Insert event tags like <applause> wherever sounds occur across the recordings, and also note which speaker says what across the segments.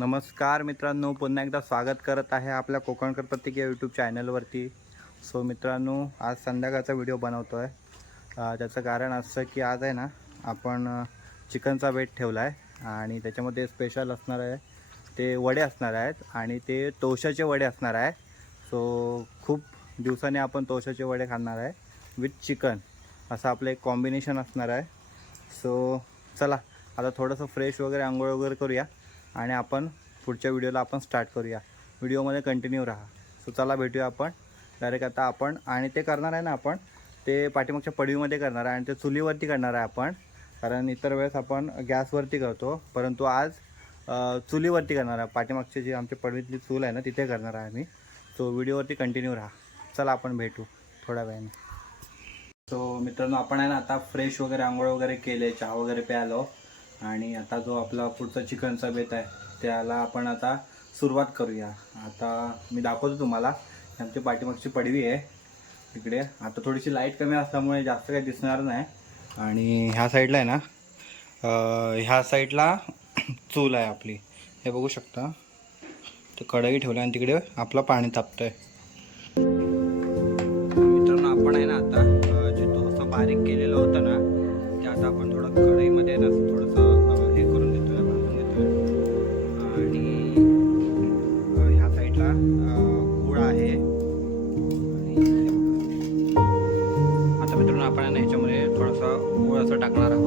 Speaker 1: नमस्कार मित्रांनो पुन्हा एकदा स्वागत करत आहे आपल्या कोकणकर प्रतीक या यूट्यूब चॅनलवरती सो मित्रांनो आज संध्याकाळचा व्हिडिओ बनवतो आहे त्याचं कारण असं की आज आहे ना आपण चिकनचा वेट ठेवला आहे आणि त्याच्यामध्ये स्पेशल असणार आहे ते वडे असणार आहेत आणि ते तोशाचे वडे असणार आहे. सो खूप दिवसांनी आपण तोशाचे वडे खाणार आहे विथ चिकन असं आपलं एक कॉम्बिनेशन असणार आहे. सो चला आता थोडंसं फ्रेश वगैरे आंघोळ वगैरे करूया. आणि आपण पुढच्या व्हिडिओला आपण स्टार्ट करूया. व्हिडिओमध्ये कंटिन्यू राहा. सो चला भेटूया आपण. डायरेक्ट आता आपण आणि ते करणार आहे ना आपण ते पाठीमागच्या पडवीमध्ये करणार आहे आणि ते चुलीवरती करणार आहे आपण. कारण इतर वेळेस आपण गॅसवरती करतो परंतु आज चुलीवरती करणार आहे. पाठीमागची जी आमची पडवीतली चूल आहे ना तिथे करणार आहे आम्ही. सो व्हिडिओवरती कंटिन्यू राहा. चला आपण भेटू थोड्या वेळाने. सो मित्रांनो आपण आहे ना आता फ्रेश वगैरे आंघोळ वगैरे केले चहा वगैरे प्यालो. आणि आता जो आपला पुढचा चिकनचा बेत आहे त्याला आपण आता सुरुवात करूया. आता मी दाखवतो तुम्हाला. आमची पाठीमागची पडवी आहे. इकडे. आता थोडीशी लाइट कमी असल्यामुळे जास्त काही दिसणार नाही. आणि ह्या साईडला आहे ना ह्या साईडला <clears throat> चूल आहे आपली. हे बघू शकता. तर कढई ठेवलं आणि तिकडे आपलं पाणी तापतं आहे मित्रांनो आपण आहे ना आता जे जे असं बारीक केलेलं होतं ना ते आता आपण थोडं थोडंसं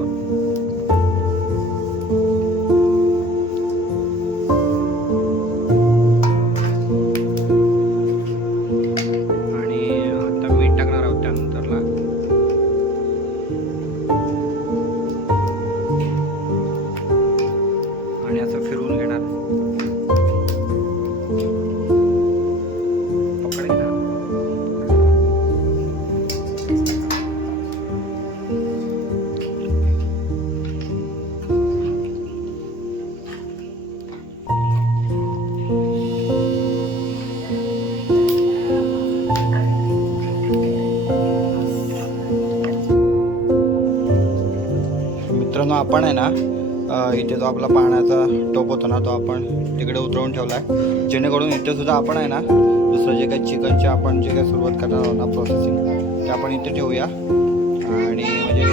Speaker 1: मित्रांनो आपण आहे ना इथे जो आपला पाण्याचा टोप होता ना तो आपण तिकडे उतरवून ठेवला आहे जेणेकरून इथे सुद्धा आपण आहे ना दुसरं जे काही चिकनचे आपण जे काही सुरुवात करणार आहोत ना प्रोसेसिंग ते आपण इथे ठेवूया. आणि म्हणजे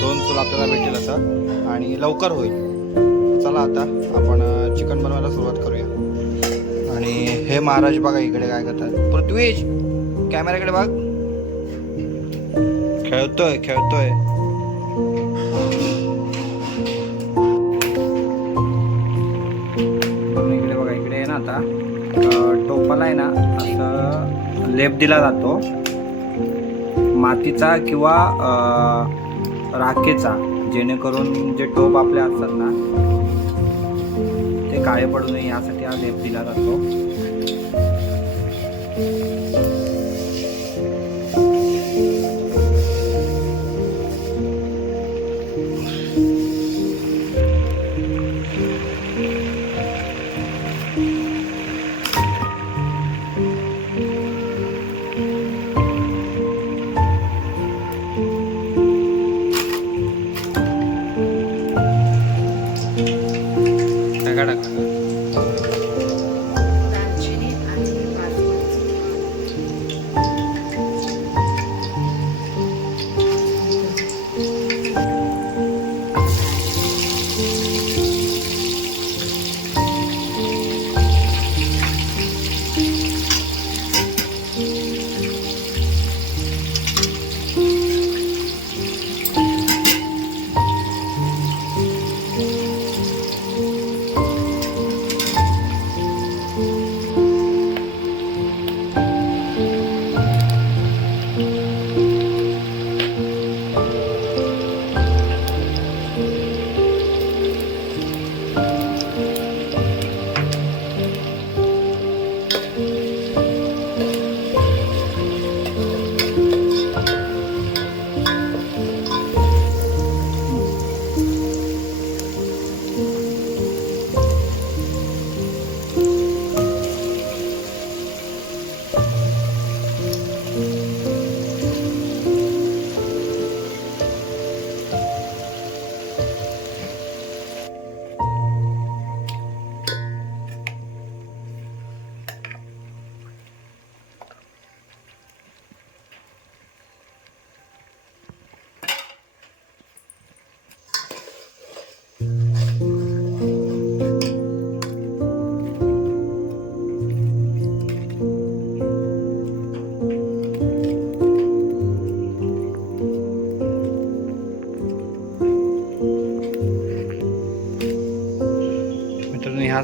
Speaker 1: दोन चूल आपल्याला भेटेल असं. आणि लवकर होईल. चला आता आपण चिकन बनवायला सुरुवात करूया. आणि हे महाराज बघा इकडे काय करतात. पृथ्वीज कॅमेऱ्याकडे बघ. खेळतोय खेळतोय. रोपाला आहे ना असं लेप दिला जातो. मातीचा किंवा राखेचा जेणेकरून जे टोप आपले असतात ना ते काळे पडू नये यासाठी हा लेप दिला जातो.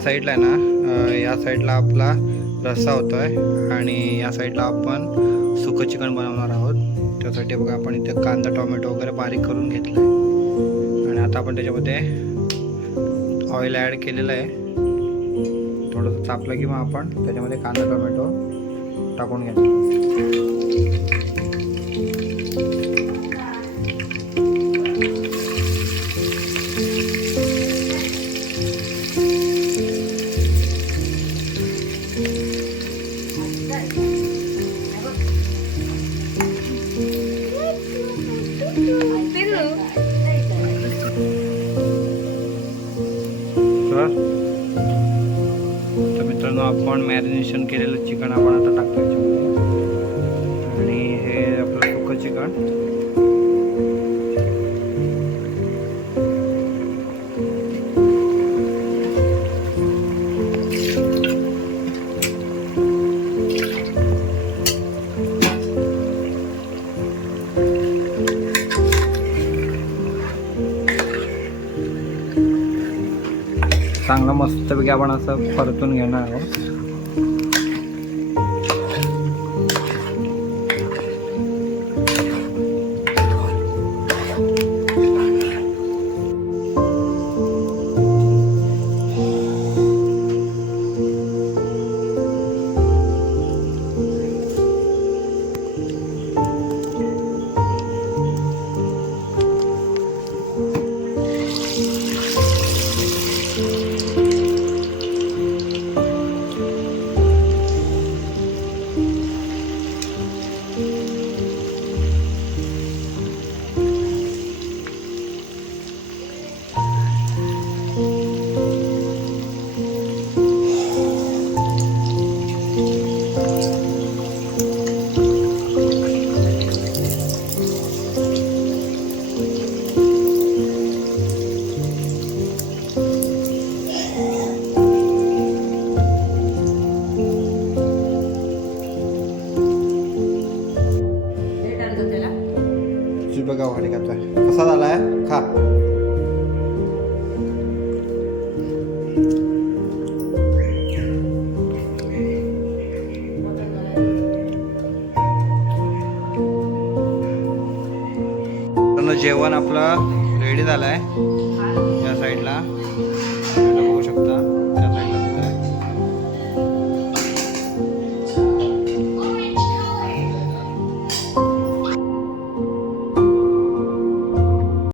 Speaker 1: साईडला आहे ना या साईडला आपला रस्सा होतो आहे आणि या साईडला आपण सुकं चिकन बनवणार आहोत. त्यासाठी बघा आपण इथे कांदा टोमॅटो वगैरे बारीक करून घेतला आहे आणि आता आपण त्याच्यामध्ये ऑइल ॲड केलेलं आहे. थोडंसं चापलं की मग आपण त्याच्यामध्ये कांदा टोमॅटो टाकून घेतला. तर मित्रांनो आपण मॅरिनेशन केलेलं चिकन आपण आता टाकतो आणि हे आपलं सुकं चिकन. चांगलं मस्तपैकी आपण असं परतून घेणार आहोत. बघा वाटी कसा झालाय? खा. जेवण आपलं रेडी झालं आहे या साईडला